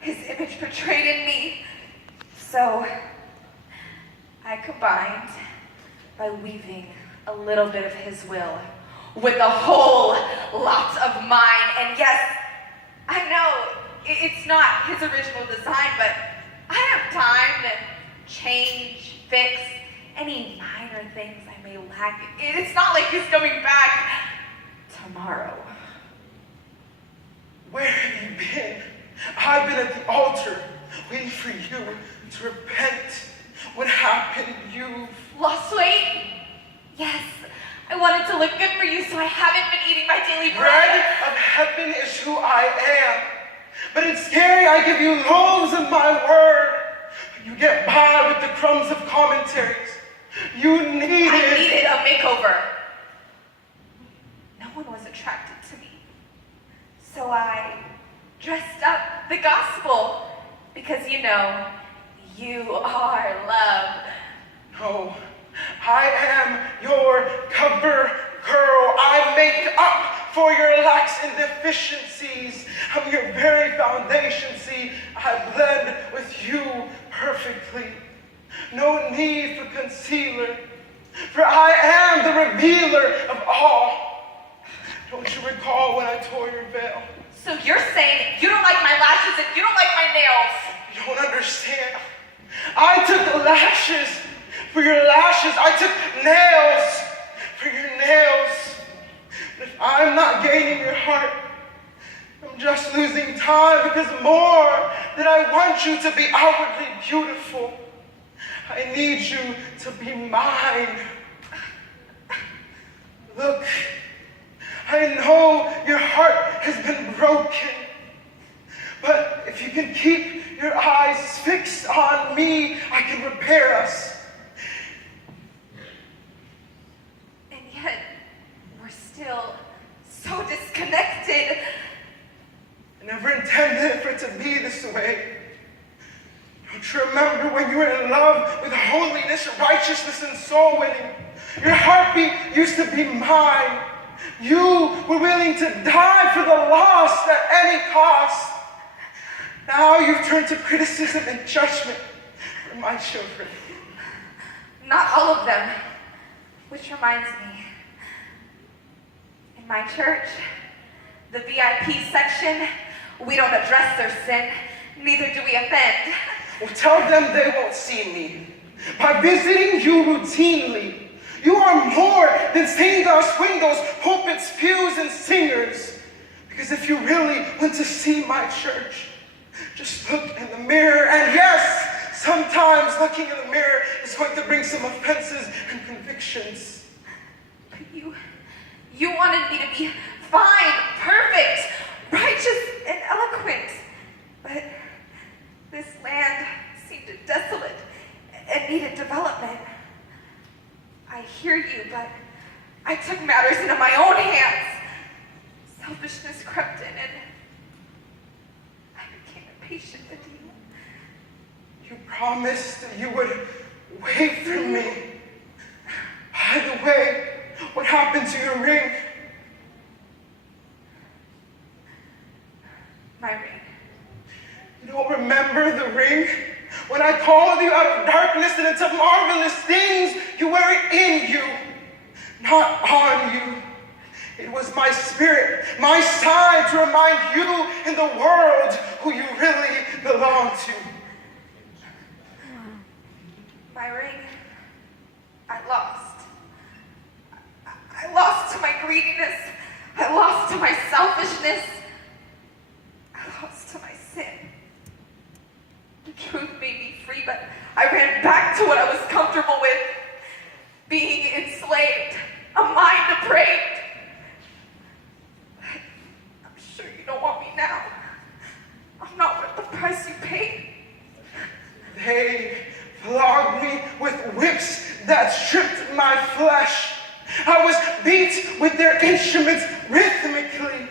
his image portrayed in me. So I combined by weaving a little bit of his will with a whole lot of mine. And yes, I know it's not his original design, but I have time to change, fix any minor things I may lack. It's not like he's coming back tomorrow. Where have you been? I've been at the altar waiting for you to repent. What happened? You've lost weight? Yes. I wanted to look good for you, so I haven't been eating my daily bread. Bread of heaven is who I am. But it's scary, I give you loaves of my word. You get by with the crumbs of commentaries. I needed a makeover. No one was attracted to me. So I dressed up the gospel because you know, you are love. No, I am your cover girl. I make up for your lacks and deficiencies. I'm your very foundation. See, I blend with you perfectly. No need for concealer, for I am the revealer of all. Don't you recall when I tore your veil? So you're saying you don't like my lashes and you don't like my nails? You don't understand. I took lashes for your lashes. I took nails for your nails. But if I'm not gaining your heart, I'm just losing time, because more than I want you to be outwardly beautiful, I need you to be mine. Look, I know your heart has been broken, but if you can keep your eyes fixed on me, I can repair us. And yet, we're still so disconnected. I never intended for it to be this way. Don't you remember when you were in love with holiness, righteousness, and soul winning? Your heartbeat used to be mine. You were willing to die for the lost at any cost. Now you've turned to criticism and judgment for my children. Not all of them. Which reminds me, in my church, the VIP section, we don't address their sin, neither do we offend. Well, tell them they won't see me. By visiting you routinely, you are more than stained glass windows, pulpits, pews, and singers. Because if you really want to see my church, just look in the mirror. And yes, sometimes looking in the mirror is going to bring some offenses and convictions. But you wanted me to be fine, perfect, righteous, and eloquent. But this land seemed desolate and needed development. I hear you, but I took matters into my own hands. Selfishness crept in and I became impatient with you. You promised that you would wait for me. By the way, what happened to your ring? My ring. You don't remember the ring? When I called you out of darkness and into marvelous things, you wear it in you, not on you. It was my spirit, my sign to remind you in the world who you really belong to. My ring, I lost. I lost to my greediness. I lost to my selfishness. I lost to my sin. The truth made me free, but I ran back to what I was comfortable with. Being enslaved, a mind depraved. I'm sure you don't want me now. I'm not worth the price you paid. They flogged me with whips that stripped my flesh. I was beat with their instruments rhythmically.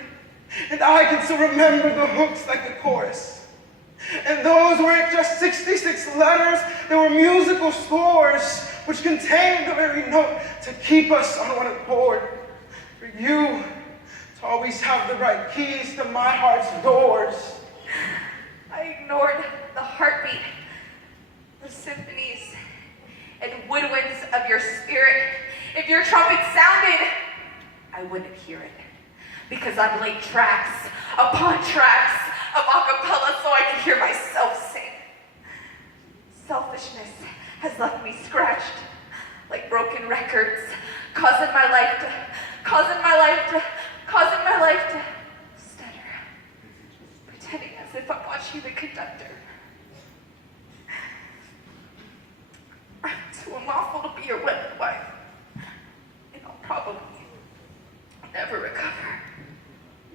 And I can still remember the hooks like the chorus. And those weren't just 66 letters, they were musical scores which contained the very note to keep us on one accord. For you to always have the right keys to my heart's doors. I hear it. Because I've laid tracks upon tracks of acapella so I can hear myself sing. Selfishness has left me scratched like broken records, causing my life to stutter, pretending as if I'm watching the conductor. I'm too unlawful to be your wedded wife, and I'll probably never recover.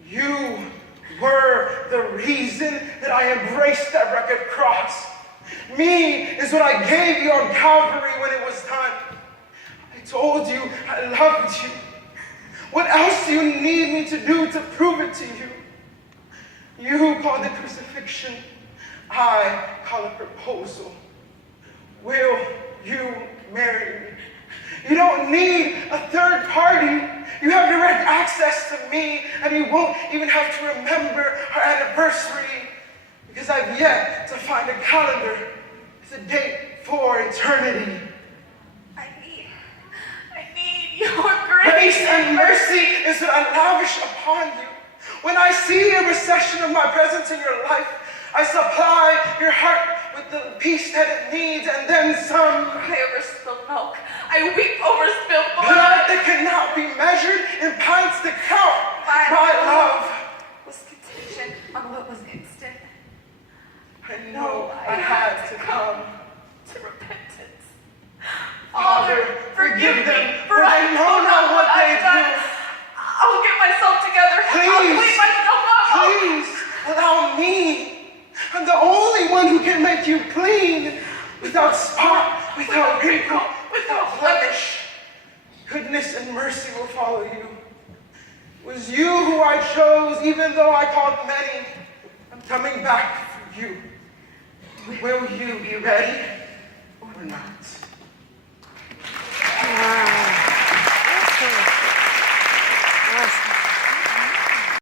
You were the reason that I embraced that rugged cross. Me is what I gave you on Calvary when it was done. I told you I loved you. What else do you need me to do to prove it to you? You call it crucifixion. I call it proposal. Will you marry me? You don't need a third party. You have direct access to me, and you won't even have to remember our anniversary, because I've yet to find a calendar with a date for eternity. I need your grace. Grace and mercy is what I lavish upon you. When I see a recession of my presence in your life, I supply your heart with the peace that it needs, and then some. Cry over spilled milk. I weep over spilled Blood blood. that cannot be measured in pints to count. My love was contingent on what was instant. I know I had to come. To repentance. Father, forgive them, for I know not what they do. I'll get myself together. I'll Please, clean myself up. please allow me. I'm the only one who can make you clean, without spot, without wrinkle, without blemish. Goodness and mercy will follow you. It was you who I chose, even though I called many. I'm coming back for you. Will you be ready or not?